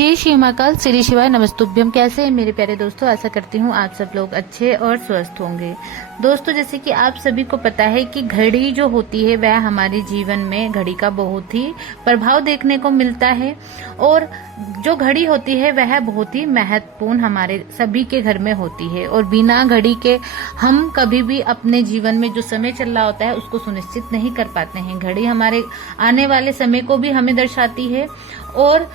जय श्री महाकाल, श्री शिवाय, नमस्तुभ्यम। कैसे हैं मेरे प्यारे दोस्तों? आशा करती हूँ आप सब लोग अच्छे और स्वस्थ होंगे। दोस्तों, जैसे कि आप सभी को पता है कि घड़ी जो होती है वह हमारे जीवन में घड़ी का बहुत ही प्रभाव देखने को मिलता है और जो घड़ी होती है वह बहुत ही महत्वपूर्ण हमारे सभी के घर में होती है और बिना घड़ी के हम कभी भी अपने जीवन में जो समय चल रहा होता है उसको सुनिश्चित नहीं कर पाते हैं। घड़ी हमारे आने वाले समय को भी हमें दर्शाती है और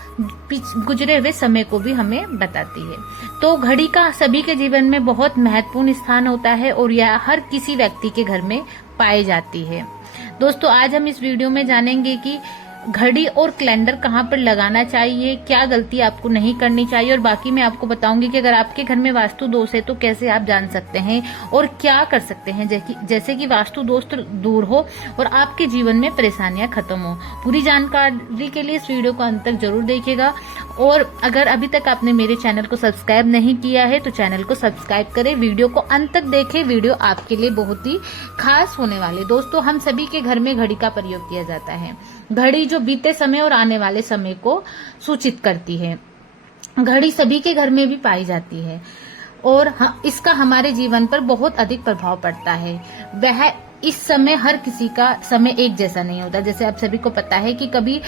गुजरे हुए समय को भी हमें बताती है। तो घड़ी का सभी के जीवन में बहुत महत्वपूर्ण स्थान होता है और यह हर किसी व्यक्ति के घर में पाई जाती है। दोस्तों, आज हम इस वीडियो में जानेंगे कि घड़ी और कैलेंडर कहाँ पर लगाना चाहिए, क्या गलती आपको नहीं करनी चाहिए और बाकी मैं आपको बताऊंगी कि अगर आपके घर में वास्तु दोष है तो कैसे आप जान सकते हैं और क्या कर सकते हैं जैसे कि वास्तु दोष दूर हो और आपके जीवन में परेशानियां खत्म हो। पूरी जानकारी के लिए इस वीडियो को अंत तक जरूर देखिएगा और अगर अभी तक आपने मेरे चैनल को सब्सक्राइब नहीं किया है तो चैनल को सब्सक्राइब करें, वीडियो को अंत तक देखें, वीडियो आपके लिए बहुत ही खास होने वाले। दोस्तों, हम सभी के घर में घड़ी का प्रयोग किया जाता है। घड़ी जो बीते समय और आने वाले समय को सूचित करती है। घड़ी सभी के घर में भी पाई जाती है और इसका हमारे जीवन पर बहुत अधिक प्रभाव पड़ता है। वह इस समय हर किसी का समय एक जैसा नहीं होता। जैसे आप सभी को पता है कि कभी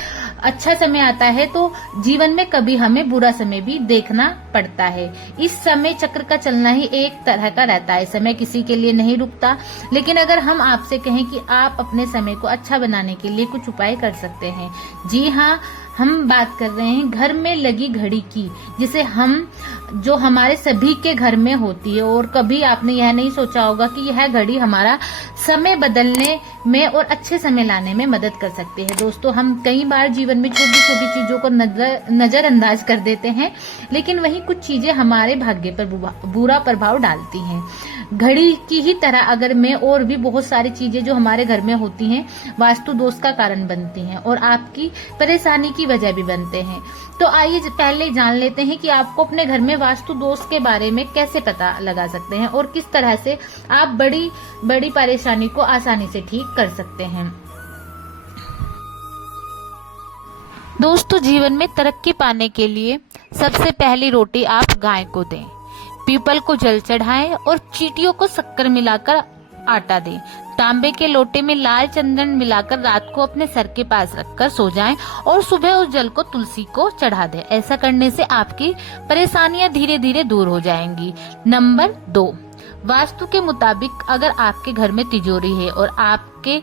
अच्छा समय आता है तो जीवन में कभी हमें बुरा समय भी देखना पड़ता है। इस समय चक्र का चलना ही एक तरह का रहता है, समय किसी के लिए नहीं रुकता। लेकिन अगर हम आपसे कहें कि आप अपने समय को अच्छा बनाने के लिए कुछ उपाय कर सकते हैं, जी हाँ, हम बात कर रहे हैं घर में लगी घड़ी की, जिसे हम जो हमारे सभी के घर में होती है और कभी आपने यह नहीं सोचा होगा कि यह घड़ी हमारा समय बदलने में और अच्छे समय लाने में मदद कर सकती है। दोस्तों, हम कई बार जीवन में छोटी छोटी चीजों को नजरअंदाज कर देते हैं, लेकिन वही कुछ चीजें हमारे भाग्य पर बुरा प्रभाव डालती हैं। घड़ी की ही तरह अगर मैं और भी बहुत सारी चीजें जो हमारे घर में होती हैं वास्तु दोष का कारण बनती हैं और आपकी परेशानी की वजह भी बनते हैं। तो आइए पहले जान लेते हैं कि आपको अपने घर में वास्तु दोष के बारे में कैसे पता लगा सकते हैं और किस तरह से आप बड़ी बड़ी परेशानी को आसानी से ठीक कर सकते हैं। दोस्तों, जीवन में तरक्की पाने के लिए सबसे पहली रोटी आप गाय को दें, पीपल को जल चढ़ाएं और चींटियों को शक्कर मिलाकर आटा दें। तांबे के लोटे में लाल चंदन मिलाकर रात को अपने सर के पास रखकर सो जाएं और सुबह उस जल को तुलसी को चढ़ा दें। ऐसा करने से आपकी परेशानियां धीरे धीरे दूर हो जाएंगी। नंबर 2, वास्तु के मुताबिक अगर आपके घर में तिजोरी है और आपके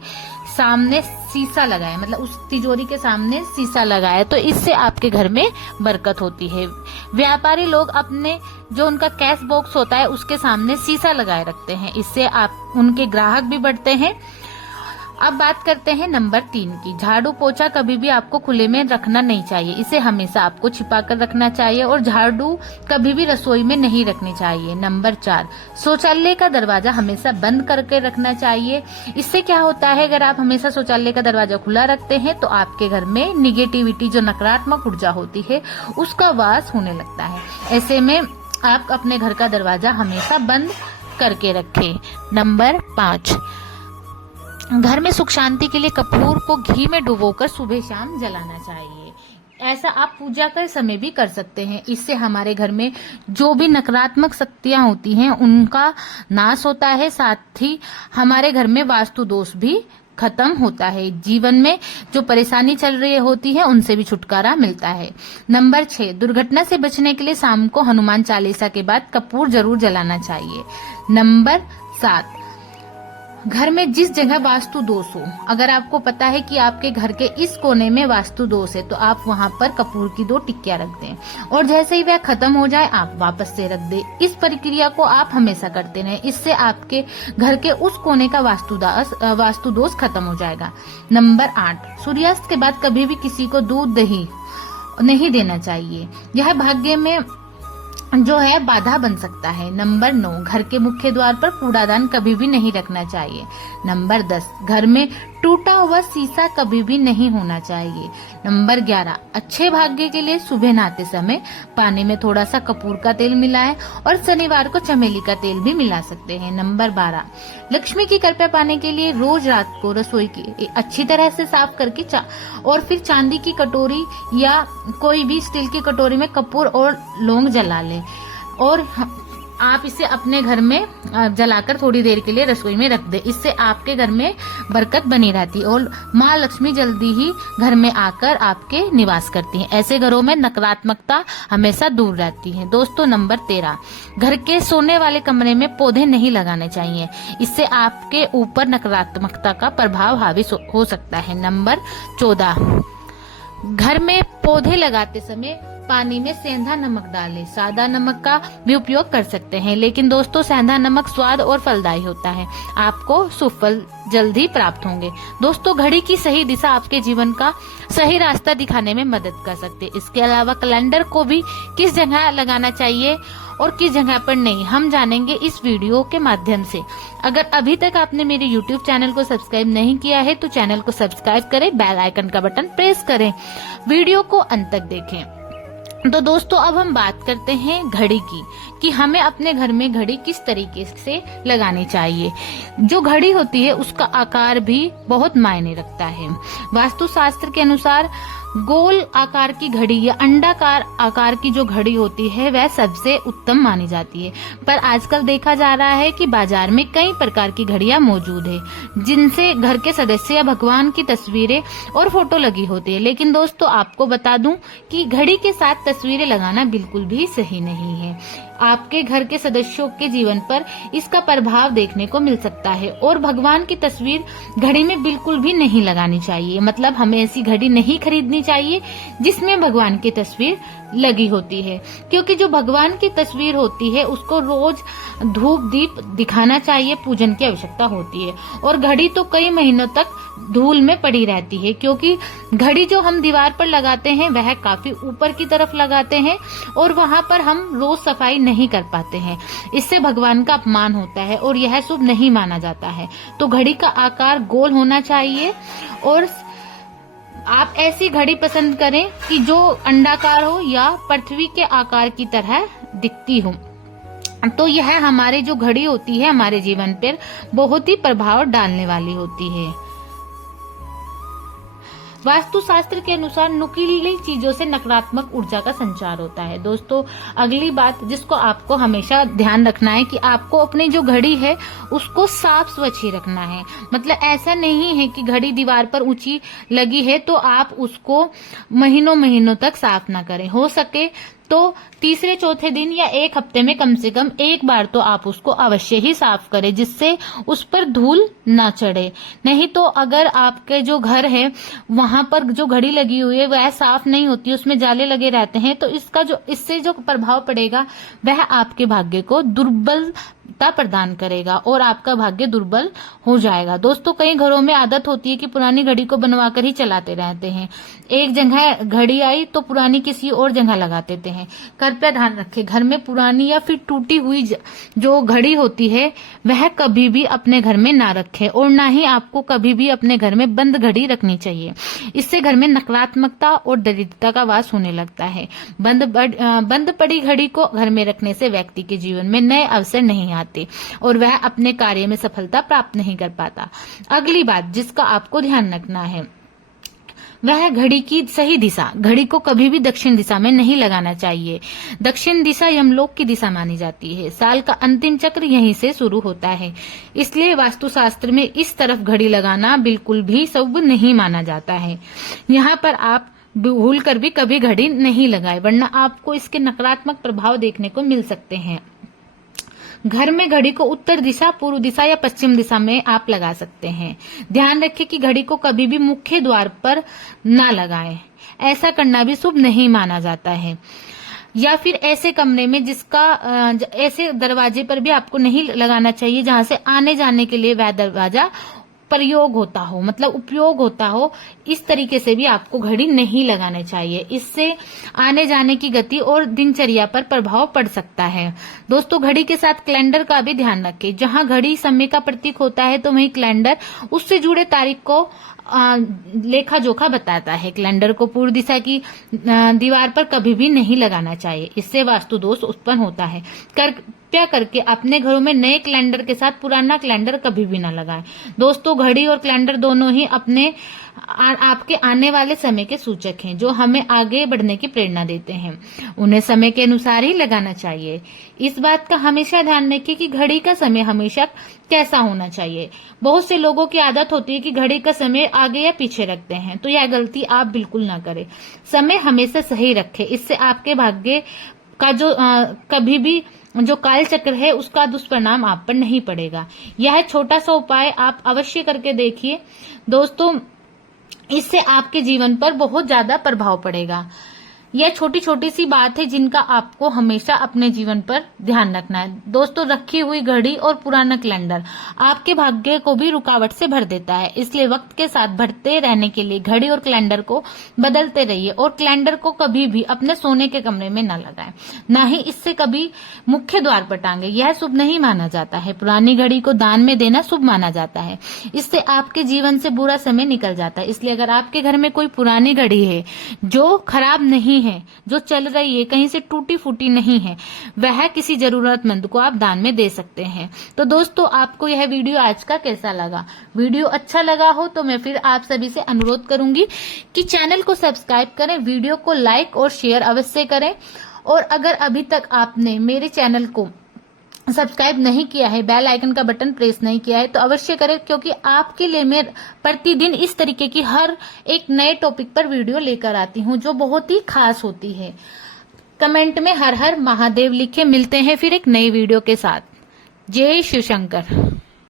सामने शीशा लगाए, मतलब उस तिजोरी के सामने शीशा लगाए, तो इससे आपके घर में बरकत होती है। व्यापारी लोग अपने जो उनका कैश बॉक्स होता है उसके सामने शीशा लगाए रखते हैं, इससे आप उनके ग्राहक भी बढ़ते हैं। अब बात करते हैं नंबर 3 की। झाड़ू पोछा कभी भी आपको खुले में रखना नहीं चाहिए, इसे हमेशा आपको छिपा कर रखना चाहिए और झाड़ू कभी भी रसोई में नहीं रखनी चाहिए। नंबर 4, शौचालय का दरवाजा हमेशा बंद करके रखना चाहिए। इससे क्या होता है, अगर आप हमेशा शौचालय का दरवाजा खुला रखते हैं तो आपके घर में निगेटिविटी, जो नकारात्मक ऊर्जा होती है, उसका वास होने लगता है। ऐसे में आप अपने घर का दरवाजा हमेशा बंद करके रखें। नंबर 5, घर में सुख शांति के लिए कपूर को घी में डुबोकर सुबह शाम जलाना चाहिए। ऐसा आप पूजा के समय भी कर सकते हैं। इससे हमारे घर में जो भी नकारात्मक शक्तियां होती हैं उनका नाश होता है, साथ ही हमारे घर में वास्तु दोष भी खत्म होता है। जीवन में जो परेशानी चल रही होती है उनसे भी छुटकारा मिलता है। नंबर 6, दुर्घटना से बचने के लिए शाम को हनुमान चालीसा के बाद कपूर जरूर जलाना चाहिए। नंबर 7, घर में जिस जगह वास्तु दोष हो, अगर आपको पता है कि आपके घर के इस कोने में वास्तु दोष है तो आप वहां पर कपूर की 2 टिक्कियां रख दें और जैसे ही वह खत्म हो जाए आप वापस से रख दें। इस प्रक्रिया को आप हमेशा करते रहें, इससे आपके घर के उस कोने का वास्तु दोष खत्म हो जाएगा। नंबर 8, सूर्यास्त के बाद कभी भी किसी को दूध दही नहीं देना चाहिए। यह भाग्य में जो है बाधा बन सकता है। नंबर 9, घर के मुख्य द्वार पर कूड़ादान कभी भी नहीं रखना चाहिए। नंबर 10, घर में टूटा हुआ शीशा कभी भी नहीं होना चाहिए। नंबर 11, अच्छे भाग्य के लिए सुबह नहाते समय पानी में थोड़ा सा कपूर का तेल मिलाएं और शनिवार को चमेली का तेल भी मिला सकते हैं। नंबर 12, लक्ष्मी की कृपा पाने के लिए रोज रात को रसोई की अच्छी तरह से साफ करके और फिर चांदी की कटोरी या कोई भी स्टील की कटोरी में कपूर और लौंग जला लें और आप इसे अपने घर में जलाकर थोड़ी देर के लिए रसोई में रख दें। इससे आपके घर में बरकत बनी रहती है और माँ लक्ष्मी जल्दी ही घर में आकर आपके निवास करती हैं। ऐसे घरों में नकारात्मकता हमेशा दूर रहती है। दोस्तों, नंबर 13, घर के सोने वाले कमरे में पौधे नहीं लगाने चाहिए। इससे आपके ऊपर नकारात्मकता का प्रभाव हावी हो सकता है। नंबर 14, घर में पौधे लगाते समय पानी में सेंधा नमक डालें। सादा नमक का भी उपयोग कर सकते हैं, लेकिन दोस्तों सेंधा नमक स्वाद और फलदायी होता है। आपको शुभ फल जल्दी प्राप्त होंगे। दोस्तों, घड़ी की सही दिशा आपके जीवन का सही रास्ता दिखाने में मदद कर सकते हैं। इसके अलावा कैलेंडर को भी किस जगह लगाना चाहिए और किस जगह पर नहीं, हम जानेंगे इस वीडियो के माध्यम से। अगर अभी तक आपने मेरे YouTube चैनल को सब्सक्राइब नहीं किया है तो चैनल को सब्सक्राइब करें, बेल आइकन का बटन प्रेस करें, वीडियो को अंत तक देखें। तो दोस्तों, अब हम बात करते हैं घड़ी की कि हमें अपने घर में घड़ी किस तरीके से लगानी चाहिए। जो घड़ी होती है उसका आकार भी बहुत मायने रखता है। वास्तुशास्त्र के अनुसार गोल आकार की घड़ी या अंडाकार आकार की जो घड़ी होती है वह सबसे उत्तम मानी जाती है। पर आजकल देखा जा रहा है कि बाजार में कई प्रकार की घड़ियां मौजूद है जिनसे घर के सदस्य या भगवान की तस्वीरें और फोटो लगी होती है। लेकिन दोस्तों, आपको बता दूं कि घड़ी के साथ तस्वीरें लगाना बिल्कुल भी सही नहीं है। आपके घर के सदस्यों के जीवन पर इसका प्रभाव देखने को मिल सकता है और भगवान की तस्वीर घड़ी में बिल्कुल भी नहीं लगानी चाहिए। मतलब हमें ऐसी घड़ी नहीं खरीदनी चाहिए जिसमें भगवान की तस्वीर लगी होती है, क्योंकि जो भगवान की तस्वीर होती है उसको रोज धूप दीप दिखाना चाहिए, पूजन की आवश्यकता होती है। और घड़ी तो कई महीनों तक धूल में पड़ी रहती है, क्योंकि घड़ी जो हम दीवार पर लगाते हैं वह काफी ऊपर की तरफ लगाते हैं और वहां पर हम रोज सफाई नहीं कर पाते हैं। इससे भगवान का अपमान होता है और यह शुभ नहीं माना जाता है। तो घड़ी का आकार गोल होना चाहिए और आप ऐसी घड़ी पसंद करें कि जो अंडाकार हो या पृथ्वी के आकार की तरह दिखती हो। तो यह हमारे जो घड़ी होती है हमारे जीवन पर बहुत ही प्रभाव डालने वाली होती है। वास्तुशास्त्र के अनुसार नुकीली चीजों से नकारात्मक ऊर्जा का संचार होता है। दोस्तों, अगली बात जिसको आपको हमेशा ध्यान रखना है कि आपको अपनी जो घड़ी है उसको साफ स्वच्छ ही रखना है। मतलब ऐसा नहीं है कि घड़ी दीवार पर ऊंची लगी है तो आप उसको महीनों तक साफ ना करें। हो सके तो तीसरे चौथे दिन या एक हफ्ते में कम से कम एक बार तो आप उसको अवश्य ही साफ करें, जिससे उस पर धूल ना चढ़े। नहीं तो अगर आपके जो घर है वहां पर जो घड़ी लगी हुई है वह साफ नहीं होती, उसमें जाले लगे रहते हैं, तो इससे जो प्रभाव पड़ेगा वह आपके भाग्य को दुर्बलता प्रदान करेगा और आपका भाग्य दुर्बल हो जाएगा। दोस्तों, कई घरों में आदत होती है कि पुरानी घड़ी को बनवाकर ही चलाते रहते हैं। एक जगह घड़ी आई तो पुरानी किसी और जगह लगा देते हैं। कृपया ध्यान रखें, घर में पुरानी या फिर टूटी हुई जो घड़ी होती है वह कभी भी अपने घर में ना रखें और ना ही आपको कभी भी अपने घर में बंद घड़ी रखनी चाहिए। इससे घर में नकारात्मकता और दरिद्रता का वास होने लगता है। बंद पड़ी घड़ी को घर में रखने से व्यक्ति के जीवन में नए अवसर नहीं आते और वह अपने कार्य में सफलता प्राप्त नहीं कर पाता। अगली बात जिसका आपको ध्यान रखना है वह घड़ी की सही दिशा। घड़ी को कभी भी दक्षिण दिशा में नहीं लगाना चाहिए। दक्षिण दिशा यमलोक की दिशा मानी जाती है। साल का अंतिम चक्र यहीं से शुरू होता है, इसलिए वास्तुशास्त्र में इस तरफ घड़ी लगाना बिल्कुल भी शुभ नहीं माना जाता है। यहाँ पर आप भूल कर भी कभी घड़ी नहीं लगाए, वरना आपको इसके नकारात्मक प्रभाव देखने को मिल सकते हैं। घर में घड़ी को उत्तर दिशा, पूर्व दिशा या पश्चिम दिशा में आप लगा सकते हैं। ध्यान रखें कि घड़ी को कभी भी मुख्य द्वार पर ना लगाएं। ऐसा करना भी शुभ नहीं माना जाता है। या फिर ऐसे कमरे में ऐसे दरवाजे पर भी आपको नहीं लगाना चाहिए जहां से आने जाने के लिए वह दरवाजा प्रयोग होता हो, मतलब उपयोग होता हो, इस तरीके से भी आपको घड़ी नहीं लगाने चाहिए। इससे आने जाने की गति और दिनचर्या पर प्रभाव पड़ सकता है। दोस्तों, घड़ी के साथ कैलेंडर का भी ध्यान रखें। जहां घड़ी समय का प्रतीक होता है तो वहीं कैलेंडर उससे जुड़े तारीख को लेखा जोखा बताता है। कैलेंडर को पूर्व दिशा की दीवार पर कभी भी नहीं लगाना चाहिए, इससे वास्तु दोष उत्पन्न होता है। कृपया करके अपने घरों में नए कैलेंडर के साथ पुराना कैलेंडर कभी भी ना लगाएं। दोस्तों, घड़ी और कैलेंडर दोनों ही अपने आपके आने वाले समय के सूचक हैं, जो हमें आगे बढ़ने की प्रेरणा देते हैं। उन्हें समय के अनुसार ही लगाना चाहिए। इस बात का हमेशा ध्यान रखिए कि घड़ी का समय हमेशा कैसा होना चाहिए। बहुत से लोगों की आदत होती है कि घड़ी का समय आगे या पीछे रखते हैं, तो यह गलती आप बिल्कुल ना करें। समय हमेशा सही रखें, इससे आपके भाग्य का जो कभी भी जो काल चक्र है उसका दुष्परिणाम आप पर नहीं पड़ेगा। यह छोटा सा उपाय आप अवश्य करके देखिए दोस्तों, इससे आपके जीवन पर बहुत ज्यादा प्रभाव पड़ेगा। यह छोटी छोटी सी बात है जिनका आपको हमेशा अपने जीवन पर ध्यान रखना है। दोस्तों, रखी हुई घड़ी और पुराना कैलेंडर आपके भाग्य को भी रुकावट से भर देता है, इसलिए वक्त के साथ बढ़ते रहने के लिए घड़ी और कैलेंडर को बदलते रहिए और कैलेंडर को कभी भी अपने सोने के कमरे में न लगाएं, न ही इससे कभी मुख्य द्वार पर टांगे। यह शुभ नहीं माना जाता है। पुरानी घड़ी को दान में देना शुभ माना जाता है, इससे आपके जीवन से बुरा समय निकल जाता है। इसलिए अगर आपके घर में कोई पुरानी घड़ी है जो खराब नहीं है, जो चल रही है, कहीं से टूटी फूटी नहीं है, वह किसी जरूरतमंद को आप दान में दे सकते हैं। तो दोस्तों, आपको यह वीडियो आज का कैसा लगा? वीडियो अच्छा लगा हो तो मैं फिर आप सभी से अनुरोध करूंगी कि चैनल को सब्सक्राइब करें, वीडियो को लाइक और शेयर अवश्य करें। और अगर अभी तक आपने मेरे चैनल को सब्सक्राइब नहीं किया है, बेल आइकन का बटन प्रेस नहीं किया है, तो अवश्य करें, क्योंकि आपके लिए मैं प्रतिदिन इस तरीके की हर एक नए टॉपिक पर वीडियो लेकर आती हूं जो बहुत ही खास होती है। कमेंट में हर हर महादेव लिखे। मिलते हैं फिर एक नई वीडियो के साथ। जय शिव शंकर।